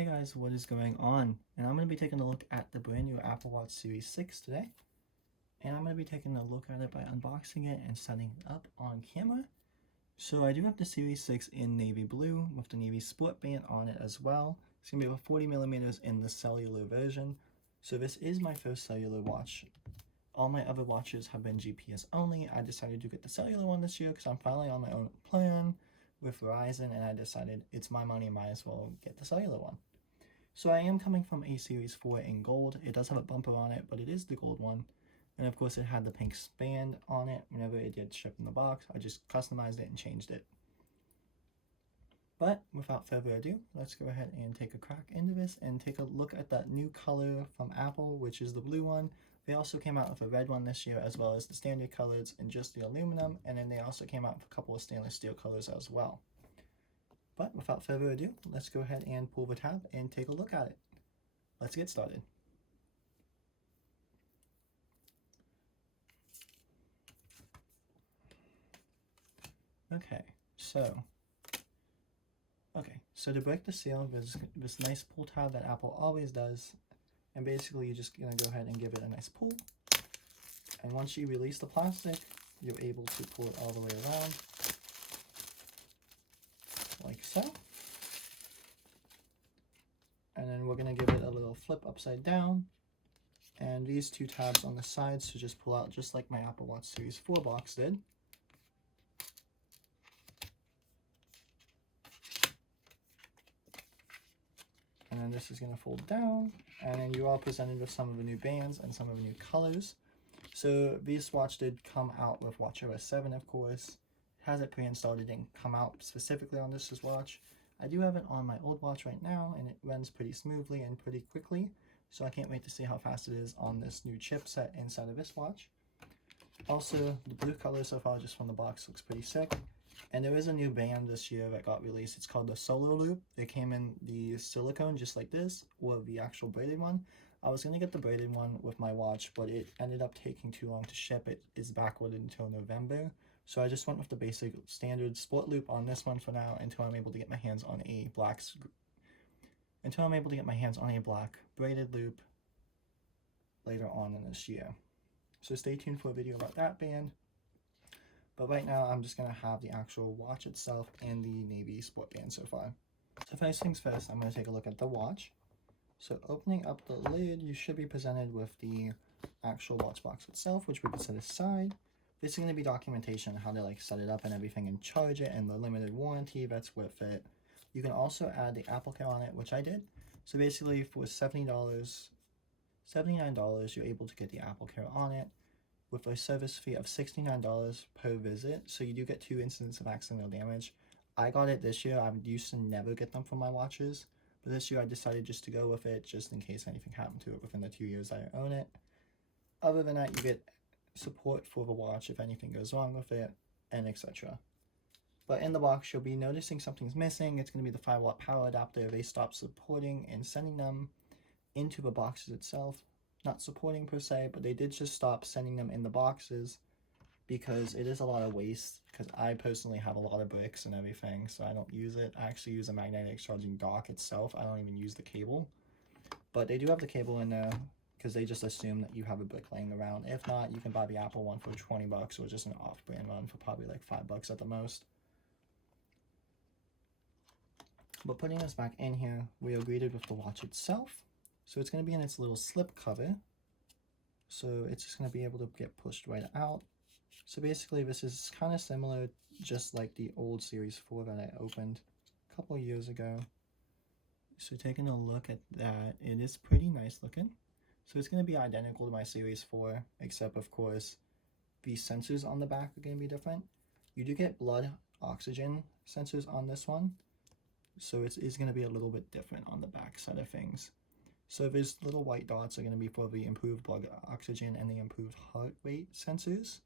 Hey guys, what is going on? And I'm going to be taking a look at the brand new Apple Watch Series 6 today. And I'm going to be taking a look at it by unboxing it and setting it up on camera. So I do have the Series 6 in navy blue with the navy sport band on it as well. It's going to be about 40 millimeters in the cellular version. So this is my first cellular watch. All my other watches have been GPS only. I decided to get the cellular one this year because I'm finally on my own plan with Verizon, and I decided it's my money, might as well get the cellular one. So I am coming from a Series 4 in gold. It does have a bumper on it, but it is the gold one. And of course it had the pink band on it whenever it did ship in the box. I just customized it and changed it. But without further ado, let's go ahead and take a crack into this and take a look at that new color from Apple, which is the blue one. They also came out with a red one this year, as well as the standard colors and just the aluminum, and then they also came out with a couple of stainless steel colors as well. But without further ado, let's go ahead and pull the tab and take a look at it. Let's get started. Okay, so to break the seal, there's this nice pull tab that Apple always does, and basically you're just gonna go ahead and give it a nice pull. And once you release the plastic, you're able to pull it all the way around, like so. And then we're gonna give it a little flip upside down. And these two tabs on the sides to just pull out, just like my Apple Watch Series 4 box did. And then this is going to fold down, and then you are presented with some of the new bands and some of the new colors. So this watch did come out with watchOS 7, of course. It has it pre-installed. It didn't come out specifically on this watch. I do have it on my old watch right now, and it runs pretty smoothly and pretty quickly. So I can't wait to see how fast it is on this new chipset inside of this watch. Also, the blue color so far just from the box looks pretty sick. And there is a new band this year that got released. It's called the Solo Loop. It came in the silicone just like this, or the actual braided one. I was going to get the braided one with my watch, but it ended up taking too long to ship. It is backward until November. So I just went with the basic standard sport loop on this one for now until I'm able to get my hands on a black braided loop later on in this year. So stay tuned for a video about that band. But right now, I'm just going to have the actual watch itself and the navy sport band so far. So first things first, I'm going to take a look at the watch. So opening up the lid, you should be presented with the actual watch box itself, which we can set aside. This is going to be documentation on how to set it up and everything and charge it, and the limited warranty that's with it. You can also add the Apple Care on it, which I did. So basically for $79, you're able to get the Apple Care on it, with a service fee of $69 per visit. So you do get 2 incidents of accidental damage. I got it this year. I used to never get them from my watches, but this year I decided just to go with it, just in case anything happened to it within the 2 years I own it. Other than that, you get support for the watch if anything goes wrong with it, and etc. But in the box, you'll be noticing something's missing. It's going to be the 5-watt power adapter. They stopped supporting and sending them into the boxes itself. Not supporting per se, but they did just stop sending them in the boxes because it is a lot of waste, because I personally have a lot of bricks and everything, so I don't use it. I actually use a magnetic charging dock itself. I don't even use the cable, but they do have the cable in there because they just assume that you have a brick laying around. If not, you can buy the Apple one for 20 bucks or just an off-brand one for probably like 5 bucks at the most. But putting this back in here, we are greeted with the watch itself. So it's going to be in its little slip cover. So it's just going to be able to get pushed right out. So basically this is kind of similar, just like the old Series 4 that I opened a couple of years ago. So taking a look at that, it is pretty nice looking. So it's going to be identical to my Series 4, except of course the sensors on the back are going to be different. You do get blood oxygen sensors on this one. So it is going to be a little bit different on the back side of things. So these little white dots are going to be for the improved blood oxygen and the improved heart rate sensors.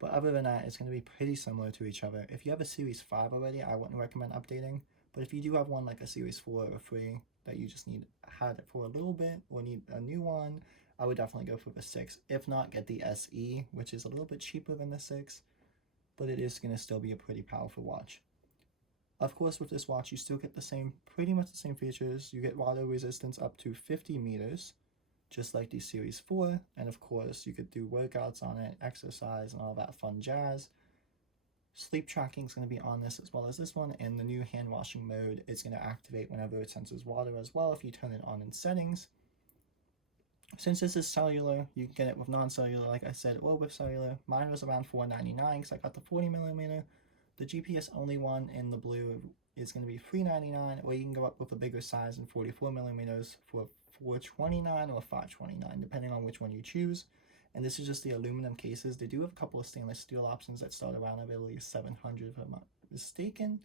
But other than that, it's going to be pretty similar to each other. If you have a Series 5 already, I wouldn't recommend updating. But if you do have one like a Series 4 or 3 that you just had it for a little bit or need a new one, I would definitely go for the 6. If not, get the SE, which is a little bit cheaper than the 6. But it is going to still be a pretty powerful watch. Of course, with this watch, you still get the same, pretty much the same features. You get water resistance up to 50 meters, just like the Series 4. And of course, you could do workouts on it, exercise, and all that fun jazz. Sleep tracking is going to be on this as well as this one, and the new hand washing mode is going to activate whenever it senses water as well if you turn it on in settings. Since this is cellular, you can get it with non-cellular, like I said, or with cellular. Mine was around $4.99 because I got the 40mm. The GPS only one in the blue is going to be $3.99, or you can go up with a bigger size in 44mm for $4.29 or $5.29, depending on which one you choose. And this is just the aluminum cases. They do have a couple of stainless steel options that start around, I believe, $700 if I'm not mistaken.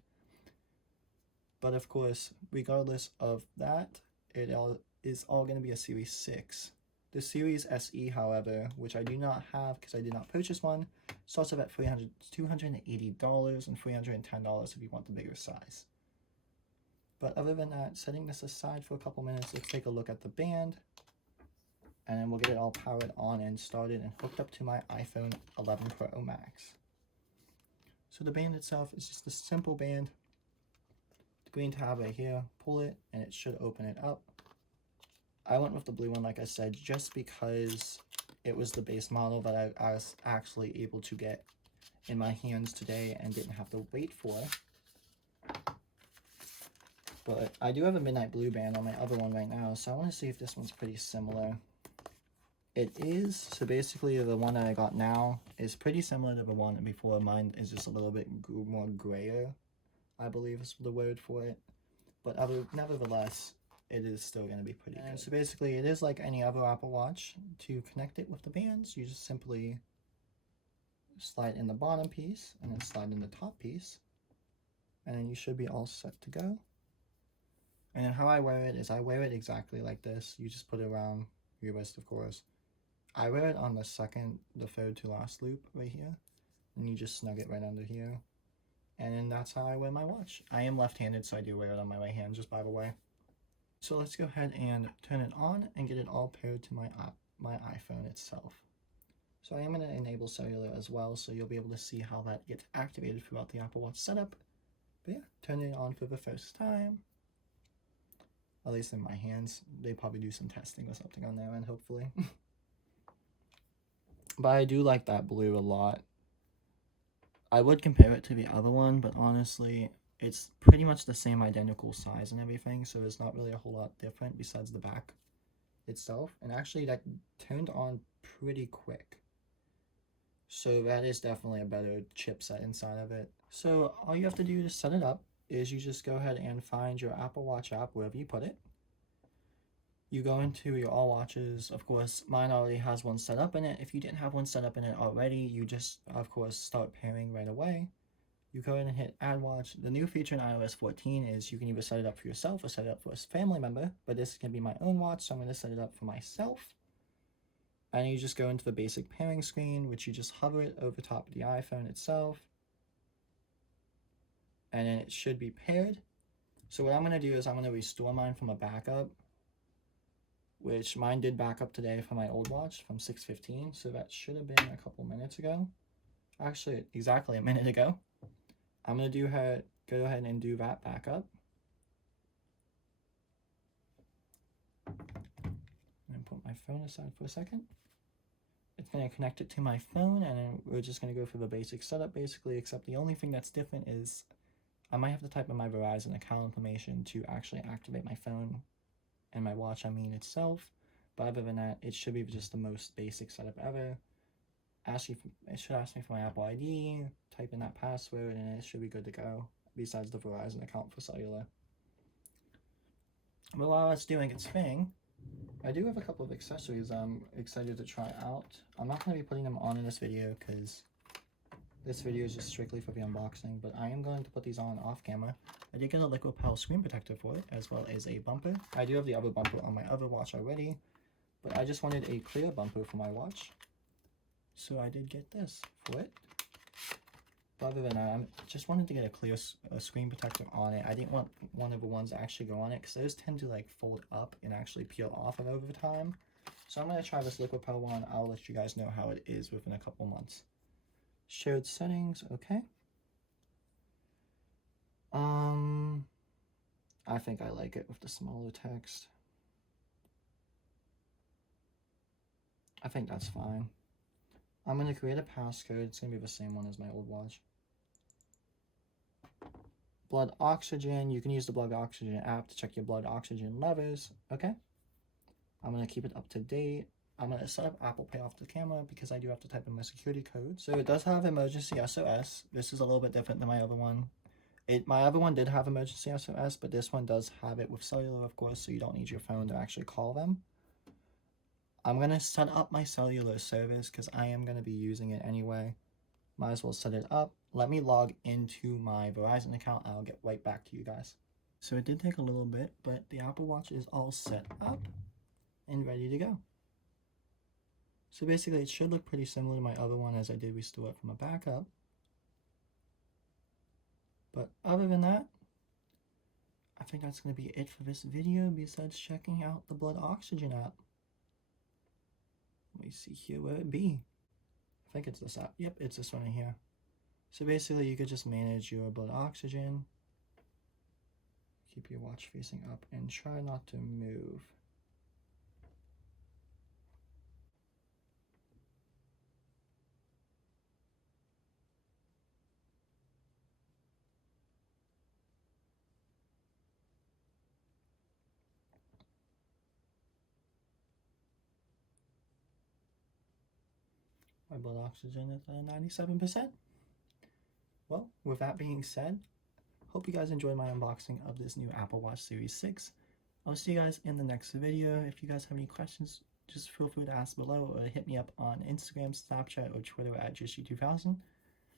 But of course, regardless of that, it is all going to be a Series 6. The Series SE, however, which I do not have because I did not purchase one, starts off at $280 and $310 if you want the bigger size. But other than that, setting this aside for a couple minutes, let's take a look at the band. And then we'll get it all powered on and started and hooked up to my iPhone 11 Pro Max. So the band itself is just a simple band. The green tab right here, pull it, and it should open it up. I went with the blue one, like I said, just because it was the base model that I was actually able to get in my hands today and didn't have to wait for. But I do have a midnight blue band on my other one right now, so I want to see if this one's pretty similar. It is. So basically the one that I got now is pretty similar to the one before. Mine is just a little bit more grayer, I believe is the word for it. But nevertheless, it is still going to be pretty good. So basically it is like any other Apple Watch. To connect it with the bands, you just simply slide in the bottom piece and then slide in the top piece. And then you should be all set to go. And then how I wear it is I wear it exactly like this. You just put it around your wrist, of course. I wear it on the third to last loop right here. And you just snug it right under here. And then that's how I wear my watch. I am left-handed, so I do wear it on my right hand, just by the way. So let's go ahead and turn it on and get it all paired to my iPhone itself. So I am going to enable cellular as well, so you'll be able to see how that gets activated throughout the Apple Watch setup. But yeah, turning it on for the first time. At least in my hands. They probably do some testing or something on their end, hopefully. But I do like that blue a lot. I would compare it to the other one, but honestly, it's pretty much the same identical size and everything, so it's not really a whole lot different besides the back itself. And actually, that turned on pretty quick. So that is definitely a better chipset inside of it. So all you have to do to set it up is you just go ahead and find your Apple Watch app wherever you put it. You go into your all watches. Of course, mine already has one set up in it. If you didn't have one set up in it already, you just, of course, start pairing right away. You go ahead and hit add watch. The new feature in iOS 14 is you can either set it up for yourself or set it up for a family member, but this can be my own watch, so I'm going to set it up for myself. And you just go into the basic pairing screen, which you just hover it over top of the iPhone itself. And then it should be paired. So what I'm going to do is I'm going to restore mine from a backup, which mine did back up today from my old watch from 6:15, so that should have been a couple minutes ago. Actually, exactly a minute ago. I'm going to go ahead and do that backup. And put my phone aside for a second. It's going to connect it to my phone, and then we're just going to go through the basic setup basically, except the only thing that's different is I might have to type in my Verizon account information to actually activate my phone and my watch, itself. But other than that, it should be just the most basic setup ever. It should ask me for my Apple ID, type in that password, and it should be good to go, besides the Verizon account for cellular. But while it's doing its thing, I do have a couple of accessories I'm excited to try out. I'm not going to be putting them on in this video because this video is just strictly for the unboxing, but I am going to put these on off camera. I did get a liquid pearl screen protector for it, as well as a bumper. I do have the other bumper on my other watch already, but I just wanted a clear bumper for my watch. So I did get this for it. But other than that, I just wanted to get a clear screen protector on it. I didn't want one of the ones to actually go on it, because those tend to like fold up and actually peel off over time. So I'm going to try this liquid pearl one. I'll let you guys know how it is within a couple months. Shared settings, okay. I think I like it with the smaller text. I think that's fine. I'm going to create a passcode. It's going to be the same one as my old watch. Blood oxygen. You can use the blood oxygen app to check your blood oxygen levels. Okay. I'm going to keep it up to date. I'm going to set up Apple Pay off the camera because I do have to type in my security code. So it does have emergency SOS. This is a little bit different than my other one. My other one did have emergency SOS, but this one does have it with cellular, of course, so you don't need your phone to actually call them. I'm going to set up my cellular service because I am going to be using it anyway. Might as well set it up. Let me log into my Verizon account and I'll get right back to you guys. So it did take a little bit, but the Apple Watch is all set up and ready to go. So basically it should look pretty similar to my other one as I did restore it from a backup. But other than that, I think that's going to be it for this video besides checking out the blood oxygen app. Let me see here where it be. I think it's this app. Yep, it's this one right here. So basically you could just manage your blood oxygen. Keep your watch facing up and try not to move. My blood oxygen is at 97%. Well, with that being said, hope you guys enjoyed my unboxing of this new Apple Watch Series 6. I'll see you guys in the next video. If you guys have any questions, just feel free to ask below or hit me up on Instagram, Snapchat, or Twitter at JustU2000.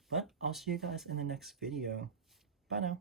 But I'll see you guys in the next video. Bye now.